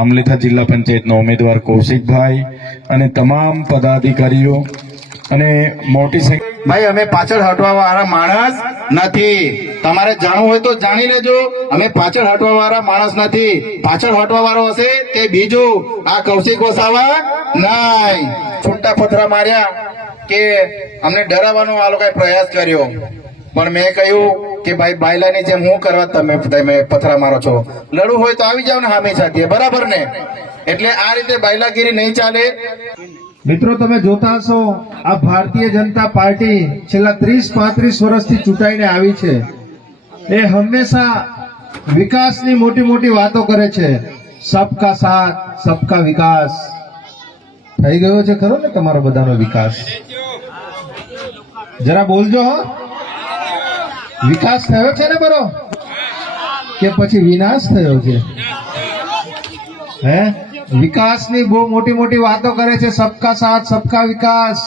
આમલીથા જિલ્લા પંચાયતના ઉમેદવાર કૌશિકભાઈ અને તમામ પદાધિકારીઓ અને મોટી સંખ્યા ભાઈ અમે પાછળ હટવા વાળા માણસ નથી. તમારે જાણવું હોય તો જાણી લેજો. અમે પાછળ હટવા વાળા માણસ નથી. પાછળ હટવા વાળો હશે તે બીજું, આ કૌશિક વસાવા નહીં. છૂટા પથરા માર્યા કે અમને ડરાવવાનો આ લોકોએ પ્રયાસ કર્યો, પણ મેં કહ્યું કે ભાઈ બાયલાની જેમ હું કરવા તમે પથરા મારો છો. લડવું હોય તો આવી જાવ ને હામી સાથે, બરાબર ને? એટલે આ રીતે બાયલાગીરી નહીં ચાલે. મિત્રો, તમે જોતા હશો આ ભારતીય જનતા પાર્ટી છેલ્લા 30-35 વર્ષથી ચૂંટાઈને આવી છે. એ હંમેશા વિકાસની મોટી મોટી વાતો કરે છે. સબકા સાથ સબકા વિકાસ. થઈ ગયો છે ખરો ને તમારો બધાનો વિકાસ? જરા બોલજો. હો, વિકાસ થયો છે ને બરો, કે પછી વિનાશ થયો છે? હે, વિકાસની બહુ મોટી મોટી વાતો કરે છે. સબકા સાથ સબકા વિકાસ.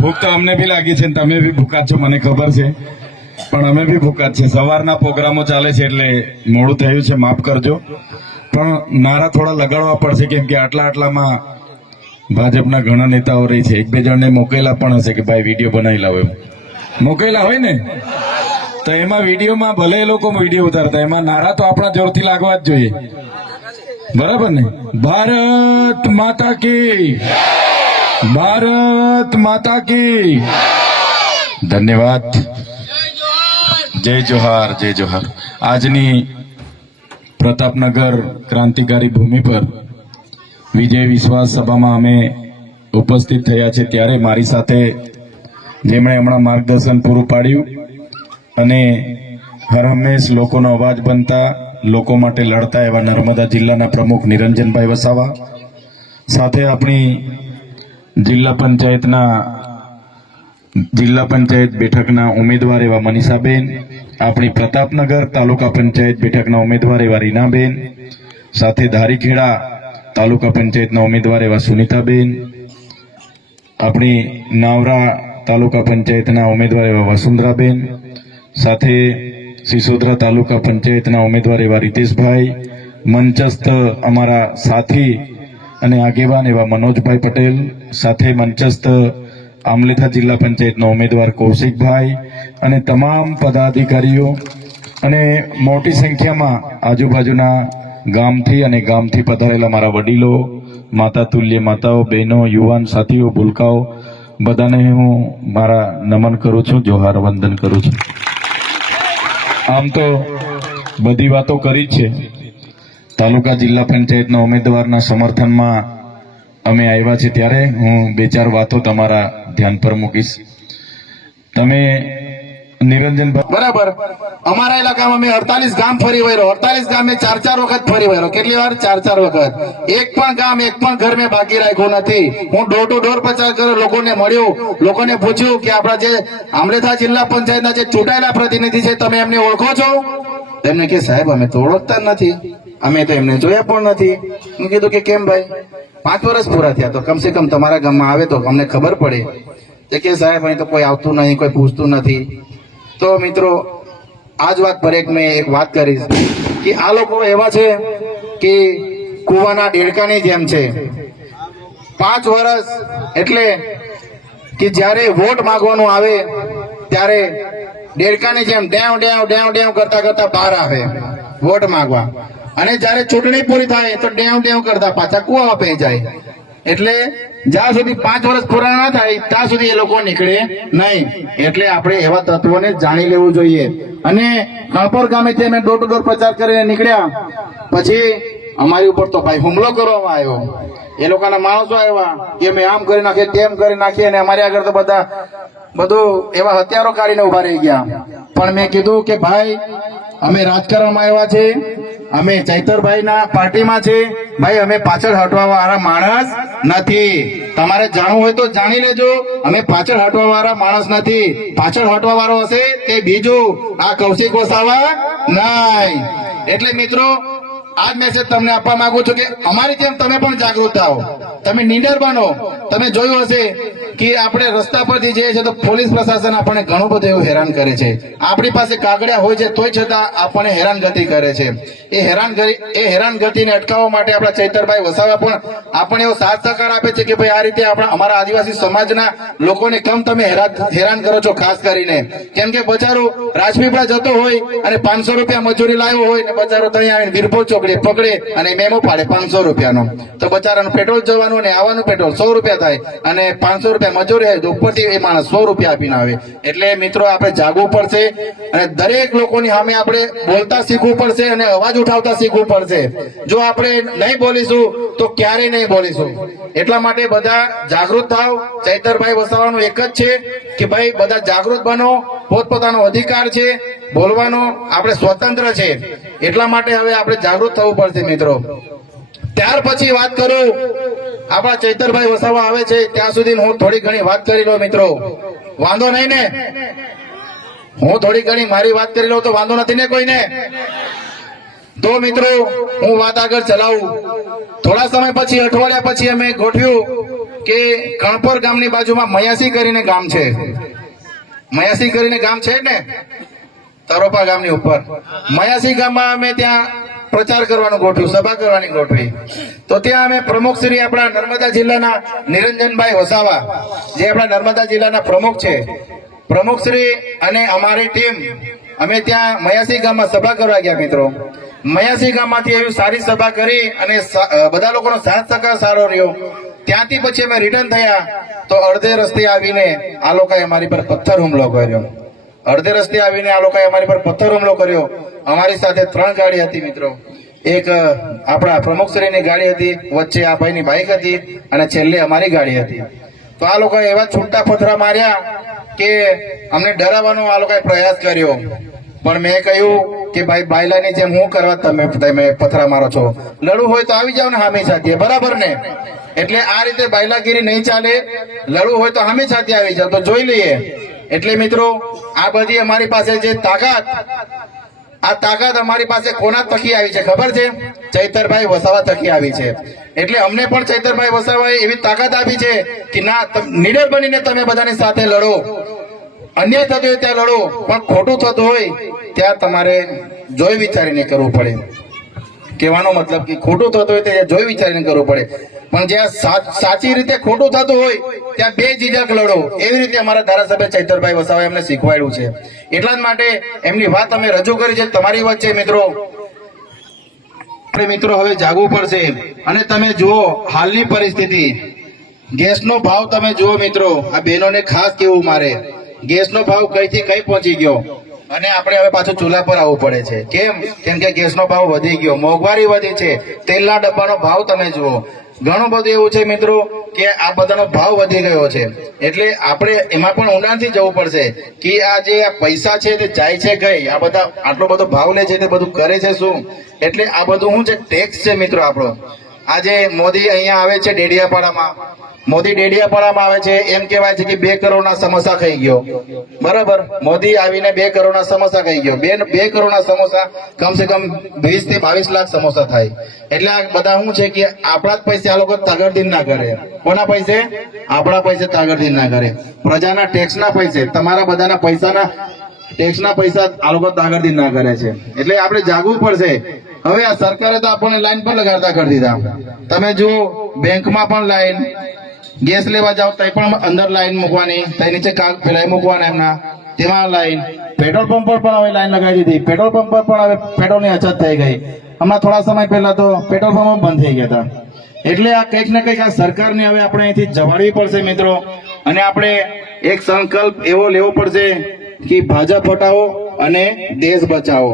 ભૂખ તો અમને બી લાગી છે, તમે બી ભૂખા છો મને ખબર છે, પણ અમે બી ભૂખા છે. સવારના પ્રોગ્રામો ચાલે છે એટલે મોડું થયું છે, માફ કરજો. પણ નારા થોડા લગાડવા પડશે, કેમ કે આટલામાં ભાજપના ઘણા નેતાઓ રહી છે. એક બે જણને મોકલેલા પણ હશે કે ભાઈ વિડીયો બનાવી લાવો, એમ મોકલેલા હોય ને, તો એમાં વિડીયોમાં ભલે એ લોકો વિડીયો ઉતારતા, એમાં નારા તો આપણા જોરથી લાગવા જ જોઈએ, બરાબર ને? ભારત માતા કી, ભારત માતા કી. ધન્યવાદ. જય જોહાર, જય જોહાર. આજની પ્રતાપનગર ક્રાંતિકારી ભૂમિ પર વિજય વિશ્વાસ સભામાં અમે ઉપસ્થિત થયા છે, ત્યારે મારી સાથે જેમણે હમણાં માર્ગદર્શન પૂરું પાડ્યું અને હર હંમેશ લોકોનો અવાજ બનતા, લોકો માટે લડતા એવા નર્મદા જિલ્લાના પ્રમુખ નિરંજનભાઈ વસાવા, સાથે આપણી જિલ્લા પંચાયત બેઠકના ઉમેદવાર એવા મનીષાબેન, આપણી પ્રતાપનગર તાલુકા પંચાયત બેઠકના ઉમેદવાર એવા રીનાબેન, સાથે ધારીખેડા તાલુકા પંચાયતના ઉમેદવાર એવા સુનિતાબેન, આપણી નાવરા તાલુકા પંચાયતના ઉમેદવાર એવા વસુંધરાબેન, સાથે સિસોદરા તાલુકા પંચાયતના ઉમેદવાર એવા રીતેશભાઈ, મંચસ્થ અમારા સાથી અને આગેવાન એવા મનોજભાઈ પટેલ, સાથે મંચસ્થ આમલેથા જિલ્લા પંચાયતના ઉમેદવાર કૌશિકભાઈ અને તમામ પદાધિકારીઓ અને મોટી સંખ્યામાં આજુબાજુના ગામથી અને ગામથી પધારેલા મારા વડીલો, માતા તુલ્ય માતાઓ, બહેનો, યુવાન સાથીઓ, ભૂલકાઓ, બધાને હું મારા નમન કરું છું, જોહાર વંદન કરું છું. આમ તો બધી વાતો કરી જ છે. તાલુકા જિલ્લા પંચાયતના ઉમેદવારના સમર્થનમાં અમે આવ્યા છે ત્યારે હું 2-4 વાતો તમારા ધ્યાન પર મૂકીશ. તમે નિરંજનભાઈ, બરાબર, અમારા ઇલાકામાં મેં 48 ગામ ફરી વળ્યો. 48 ગામ મેં 4-4 વખત ફરી વળ્યો. કેટલી વાર? 4-4 વખત. એક પણ ગામ, એક પણ ઘર મેં બાકી રાખ્યું નથી. હું ડોર ટુ ડોર પ્રચાર કર્યો, લોકોને મળ્યો, લોકોને પૂછ્યું કે આપણા જે આમલેથા જિલ્લા પંચાયતના જે ચૂંટાયેલા પ્રતિનિધિ છે, તમે એમને ઓળખો છો? એમને કે સાહેબ અમે તો ઓળખતા જ નથી, અમે તો એમને જોયા પણ નથી. મેં કીધું કે કેમ ભાઈ? 5 વર્ષ પૂરા થયા, તો કમસે કમ તમારા ગામમાં આવે તો અમને ખબર પડે. કે સાહેબ અહીં તો કોઈ આવતું નહીં, કોઈ પૂછતું નથી. તો મિત્રો, આ જ વાત પર મેં એક વાત કરીશ કે આ લોકો એવા છે કે કુવાના દેડકાની જેમ છે. 5 વર્ષ એટલે કે જ્યારે વોટ માંગવાનું આવે ત્યારે દેડકાની જેમ ડેવ ડેવ ડેવ ડેવ કરતા કરતા બહાર આવે વોટ માંગવા, અને જ્યારે ચૂંટણી પૂરી થાય તો ડેવ ડેવ કરતા પાછા કુવા પે જાય. એટલે જ્યાં સુધી 5 વર્ષ પૂરા ના થાય ત્યાં સુધી એ લોકો નીકળે નહીં. એટલે આપણે એવા તત્વોને જાણી લેવું જોઈએ. અને કણપોર ગામેથી અમે ડોર ટુ ડોર પ્રચાર કરીને નીકળ્યા પછી અમારી ઉપર તો ભાઈ હુમલો કરવામાં આવ્યો. એ લોકોના માણસો આવ્યા કે અમે આમ કરી નાખીએ, તેમ કરી નાખીએ, અને અમારી આગળ તો બધું એવા હથિયારો કાઢીને ઉભા રહી ગયા. પણ મેં કીધું કે ભાઈ અમે રાજકારણમાં આવ્યા છે, અમે ચૈતરભાઈના પાર્ટીમાં છે ભાઈ, અમે પાછળ હટવા વાળા માણસ નથી. તમારે જાણવું હોય તો જાણી લેજો, અમે પાછળ હટવા વાળા માણસ નથી. પાછળ હટવા વાળો હશે તે બીજું, આ કૌશિક વસાવા નહીં. એટલે મિત્રો, આજ મેસેજ તમને આપવા માંગુ છું કે અમારી જેમ તમે પણ જાગૃત થાઓ, તમે નીડર બનો. તમે જોયું હશે કે આપણે રસ્તા પરથી જઈએ છીએ તો પોલીસ પ્રશાસન આપણને ઘણું બધું એવું હેરાન કરે છે. આપણી પાસે કાગળિયા હોય છે તોય છતાં આપણને હેરાનગતિ કરે છે. એ હેરાનગતિને અટકાવવા માટે આપણા ચૈતરભાઈ વસાવા પણ આપણને એવો સાથ સહકાર આપે છે કે ભાઈ આ રીતે અમારા આદિવાસી સમાજના લોકોને કેમ તમે હેરાન કરો છો, ખાસ કરીને કેમ કે બચારો રાજપીપળા જતો હોય અને 500 રૂપિયા મજૂરી લાવ્યો હોય ને બચારો ત્યાં આવીને વીરપુર ચોકડી પકડે અને મેમો પાડે 500 રૂપિયાનો. તો બચારાનું પેટ્રોલ જવાનું અને આવવાનું પેટ્રોલ 100 રૂપિયા થાય અને 500 રૂપિયા મજૂરી હોય તો ઉપરથી એ માણસ 100 રૂપિયા આપીને આવે. એટલે મિત્રો, આપણે જાગવું પડશે અને દરેક લોકોની સામે આપણે બોલતા શીખવું પડશે અને અવાજ ઉઠાવતા શીખવું પડશે. જો આપણે નહીં બોલીશું તો ક્યારેય નહીં બોલીશું. એટલા માટે બધા જાગૃત થાવ. ચૈતરભાઈ વસાવાનું એક જ છે કે ભાઈ બધા જાગૃત બનો. પોતપોતાનો અધિકાર છે બોલવાનો, આપણે સ્વતંત્ર છે. એટલા માટે હવે આપણે જાગૃત થવું પડશે મિત્રો. ત્યાર પછી વાત કરું, આપણા ચૈતરભાઈ વસાવા આવે છે ત્યાં સુધી હું થોડી ઘણી વાત કરી લઉં મિત્રો. વાંધો નહીં ને? હું થોડી ઘણી મારી વાત કરી લઉં તો વાંધો નથી ને કોઈને? તો મિત્રો, હું વાત આગળ ચલાવું. થોડા સમય પછી, અઠવાડિયા પછી અમે ગોઠવ્યું કે કણપોર ગામની બાજુમાં મયાસી કરીને ગામ છે. મયાસી કરીને ગામ છે ને, તરોપા ગામની ઉપર. મયાસી ગામમાં અમે ત્યાં પ્રચાર કરવાનું ગોઠવ્યું, સભા કરવાની ગોઠવી. તો ત્યાં અમે પ્રમુખ શ્રી આપણા નર્મદા જિલ્લાના નિરંજનભાઈ વસાવા, જે આપણા નર્મદા જિલ્લાના પ્રમુખ છે, પ્રમુખ શ્રી અને અમારી ટીમ અમે ત્યાં મયાસી ગામમાં સભા કરવા ગયા મિત્રો. મયાસી ગામમાંથી એવી સારી સભા કરી અને બધા લોકોનો સાથ સહકાર સારો રહ્યો. ત્યાંથી પછી અમે રિટર્ન થયા તો અડધે રસ્તે આવીને આ લોકોએ અમારી પર પથ્થર હુમલો કર્યો. અડધે રસ્તે આવીને આ લોકોએ અમારી પર પથ્થર હુમલો કર્યો. અમારી સાથે 3 ગાડી હતી મિત્રો. એક આપણા પ્રમુખશ્રીની ગાડી હતી, વચ્ચે આ ભાઈની બાઇક હતી અને છેલ્લે અમારી ગાડી હતી. તો આ લોકોએ એવા છૂટા પથરા માર્યા કે અમને ડરાવવાનો આ લોકોએ પ્રયાસ કર્યો. પણ મેં કહ્યું કે ભાઈ બાયલાની જેમ હું કરવા તમે પથરા મારો છો? લડવું હોય તો આવી જાવ ને સામે સાથે, બરાબર ને? એટલે આ રીતે બાયલાગીરી નહીં ચાલે. લડવું હોય તો સામે સાથે આવી જાવ તો જોઈ લઈએ. એટલે મિત્રો, આ બધી અમારી પાસે જે તાકાત આ તાકાત અમારી પાસે કોના થકી આવી છે ખબર છે? ચૈતરભાઈ વસાવા થકી આવી છે. એટલે અમને પણ ચૈતરભાઈ વસાવાએ એવી તાકાત આપી છે કે ના, નીડર બનીને તમે બધાની સાથે લડો. અન્યાય થતો હોય ત્યાં લડો, પણ ખોટું થતું હોય ત્યાં તમારે જોઈ વિચારીને કરવું પડે. કહેવાનો મતલબ કે ખોટું થતું હોય ત્યાં જોઈ વિચારીને કરવું પડે, પણ જ્યાં સાચી રીતે ખોટું થતું હોય ત્યાં બે ઝીઝક લડો. એવી રીતે અમારા ધારાસભ્ય ચૈતરભાઈ વસાવાએ અમને શીખવાડ્યું છે. એટલા જ માટે એમની વાત અમે રજૂ કરી છે તમારી વચ્ચે. મિત્રો, મિત્રો હવે જાગવું પડશે. અને તમે જુઓ હાલની પરિસ્થિતિ, ગેસનો ભાવ તમે જુઓ મિત્રો. આ બહેનોને ખાસ કેવું મારે, ગેસનો ભાવ કઈથી કઈ પહોંચી ગયો અને આપણે હવે પાછું ચૂલા પર આવવું પડે છે. કેમ કે ગેસનો ભાવ વધી ગયો, મોંઘવારી વધી છે. તેલના ડબ્બાનો ભાવ તમે જુઓ, ઘણું બધું એવું છે મિત્રો કે આ બધાનો ભાવ વધી ગયો છે. એટલે આપણે એમાં પણ ઊંડાણથી જવું પડશે કે આ જે આ પૈસા છે તે જાય છે કઈ, આ બધા આટલો બધો ભાવ લે છે તે બધું કરે છે શું? એટલે આ બધું શું છે? ટેક્સ છે મિત્રો આપણો. આજે મોદી અહીંયા આવે છે ડેડિયાપાડામાં, મોદી ડેડિયાપાડામાં આવે છે, એમ કહેવાય છે કે 2 કરોડના સમોસા ખાઈ ગયો. બરાબર, મોદી આવીને 2 કરોડના સમોસા ખાઈ ગયો. 2 કરોડના સમોસા કમસે કમ 20 થી 22 લાખ સમોસા થાય. એટલે આ બધા શું છે કે આપણા જ પૈસે આ લોકો તાગડધીન ના કરે. કોના પૈસે? આપણા પૈસે તાગડધીન ના કરે. પ્રજાના ટેક્સના પૈસે, તમારા બધાના પૈસાના ટેક્સના પૈસા આ લોકો તાગડધીન ના કરે છે. એટલે આપણે જાગવું પડશે. હવે આ સરકારે તો આપણને લાઈન પર લગાડતા કરી દીધા. તમે જુઓ બેંકમાં પણ લાઈન, ગેસ લેવા જાવ તો પણ અંદર લાઈન મૂકવાની, ત્યાં નીચે પેલા મૂકવાના એમના, તેમાં લાઈન. પેટ્રોલ પંપ પર પણ હવે લાઈન લગાવી દીધી. પેટ્રોલ પંપ પર પણ હવે પેટ્રોલની અછત થઈ ગઈ. હમણાં થોડા સમય પહેલા તો પેટ્રોલ પંપ બંધ થઈ ગયા હતા. એટલે આ કંઈક ને કંઈક આ સરકારને હવે આપણે અહીંથી જવાડવી પડશે મિત્રો. અને આપણે એક સંકલ્પ એવો લેવો પડશે કે ભાજપ હટાવો અને દેશ બચાવો.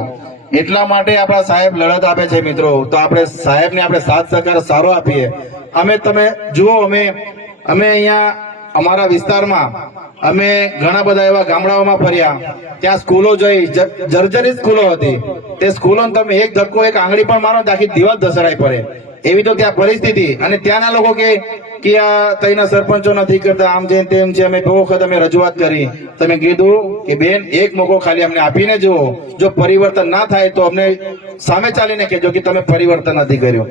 એટલા માટે આપણા સાહેબ લડત આપે છે મિત્રો. તો આપણે સાહેબને આપણે સાથ સહકાર સારો આપીએ. તમે જુઓ, અમે અહીંયા અમારા વિસ્તારમાં અમે ઘણા બધા એવા ગામડાઓમાં ફર્યા, ત્યાં સ્કૂલો જોઈ, જર્જરિત સ્કૂલો હતી. તે સ્કૂલો તમે એક ધક્કો, એક આંગળી પણ મારો આખી દિવાલ ધસડાઈ પડે એવી તો ત્યાં પરિસ્થિતિ. અને ત્યાંના લોકો કે આ તઈના સરપંચો નથી કરતા, આમ છે તેમ છે. અમે બહુ વખત અમે રજૂઆત કરી. તમે કીધું કે બેન, એક મોકો ખાલી અમને આપીને જુઓ, જો પરિવર્તન ના થાય તો અમને સામે ચાલીને કહેજો કે તમે પરિવર્તન નથી કર્યું.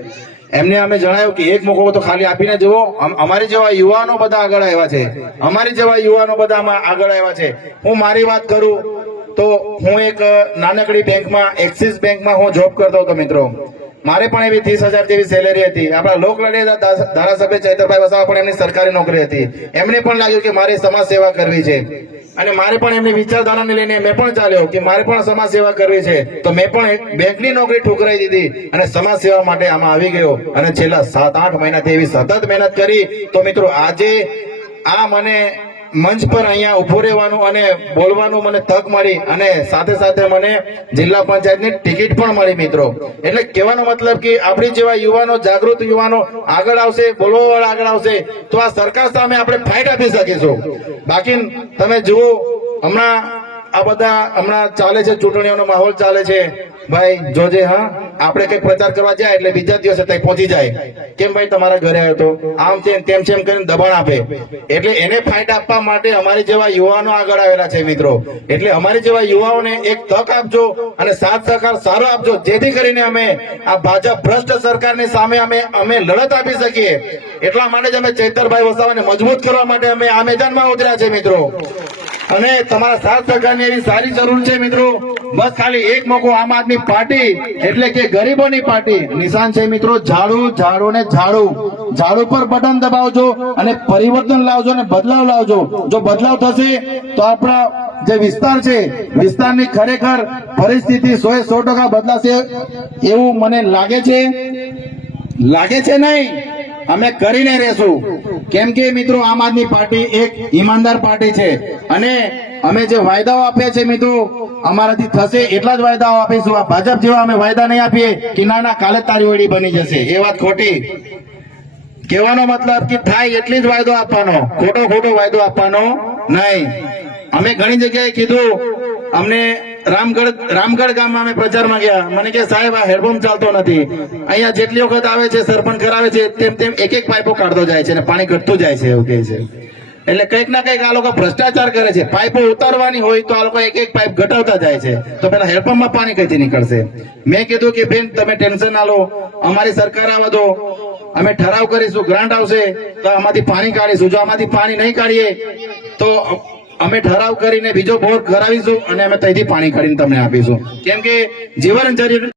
એમને અમે જણાવ્યું કે એક મોકો તો ખાલી આપીને જુઓ. અમારી જેવા યુવાનો બધા આગળ આવ્યા છે, અમારી જેવા યુવાનો બધા આગળ આવ્યા છે. હું મારી વાત કરું તો હું એક નાનકડી બેંકમાં, એક્સિસ બેંકમાં હું જોબ કરતો હતો મિત્રો. મારે પણ એવી 30,000 જેવી સેલેરી હતી. આપણા લોકલાડીલા ધારાસભ્ય ચૈતરભાઈ વસાવા પણ એમની સરકારી નોકરી હતી. એમને પણ લાગ્યું કે મારે સમાજ સેવા કરવી છે, અને મારે પણ એમની વિચારધારાને લઈને મેં પણ ચાલ્યો કે મારે પણ સમાજ સેવા કરવી છે. તો મેં પણ એક બેંકની નોકરી ઠુકરાઈ દીધી અને સમાજ સેવા માટે આમાં આવી ગયો. અને છેલ્લા 7-8 મહિનાથી એવી સતત મહેનત કરી. તો મિત્રો, આજે આ મને મંચ પર અહીંયા ઉભો રહેવાનું અને બોલવાનું મને તક મળી, અને સાથે સાથે મને જિલ્લા પંચાયતની ટિકિટ પણ મળી મિત્રો. એટલે કહેવાનો મતલબ કે આપણી જેવા યુવાનો, જાગૃત યુવાનો આગળ આવશે, બોલવાવાળા આગળ આવશે, તો આ સરકાર સામે આપણે ફાઇટ આપી શકીશું. બાકી તમે જુઓ, હમણાં ચાલે છે, ચૂંટણીઓનો માહોલ ચાલે છે. ભાઈ જોજે, હા, આપણે કઈ પ્રચાર કરવા જાય એટલે બીજા દિવસે ત્યાં પહોંચી જાય. કેમ ભાઈ તમારા ઘરે આવ્યો તો, આમ તેમ કરીને દબાણ આપે. એટલે એને ફાઇટ આપવા માટે અમારી જેવા યુવાનો આગળ આવેલા છે મિત્રો. એટલે અમારી જેવા યુવાઓને એક તક આપજો અને સાથ સહકાર સારો આપજો, જેથી કરીને અમે આ ભાજપ ભ્રષ્ટ સરકારની સામે અમે લડત આપી શકીએ. એટલા માટે જ અમે ચૈતરભાઈ વસાવાને મજબૂત કરવા માટે અમે આ મેદાનમાં ઉતર્યા છે મિત્રો. અને તમારા સાથ સહકારની એવી સારી જરૂર છે મિત્રો. બસ ખાલી એક મોકો. આમ આદમી પાર્ટી એટલે કે ગરીબોની પાર્ટી. નિશાન છે મિત્રો, ઝાડુ ને ઝાડુ. ઝાડુ પર બટન દબાવજો અને પરિવર્તન લાવજો અને બદલાવ લાવજો. જો બદલાવ થશે તો આપણા જે વિસ્તાર છે, વિસ્તારની ખરેખર પરિસ્થિતિ 100% બદલાશે એવું મને લાગે છે નહીં, અમે કરીને રહેશું. કેમ કે મિત્રો, આમ આદમી પાર્ટી એક ઈમાનદાર પાર્ટી છે. અને અમે જે વાયદાઓ આપ્યા છે મિત્રો, અમારાથી થશે એટલા જ વાયદાઓ આપીશું. આ ભાજપ જેવા અમે વાયદા નહીં આપીએ કે ના કાલે તારી ઓળી બની જશે. એ વાત ખોટી. કહેવાનો મતલબ કે થાય એટલી જ વાયદો આપવાનો, ખોટો વાયદો આપવાનો નહીં. અમે ઘણી જગ્યાએ કીધું. અમને રામગઢ ગામમાં અમે પ્રચારમાં ગયા. મને કે સાહેબ, આ હેડપંપ ચાલતો નથી. અહીંયા જેટલી વખત આવે છે, સરપંચ કરાવે છે, તેમ એક પાઇપો કાઢતો જાય છે અને પાણી ઘટતું જાય છે એવું કહે છે. એટલે કંઈક ના કંઈક આ લોકો ભ્રષ્ટાચાર કરે છે. પાઇપો ઉતારવાની હોય તો આ લોકો એક એક પાઇપ ઘટાડતા જાય છે, તો પેલા હેન્ડપંપમાં પાણી કઈથી નીકળશે? મેં કીધું કે બેન તમે ટેન્શન ના લો, અમારી સરકાર આવવા દો, અમે ઠરાવ કરીશું, ગ્રાન્ટ આવશે તો આમાંથી પાણી કાઢીશું. જો આમાંથી પાણી નહીં કાઢીએ તો અમે ઠરાવ કરીને બીજો બોર કરાવીશું અને અમે ત્યાંથી પાણી કાઢીને તમને આપીશું. કેમ કે જીવન જરૂરી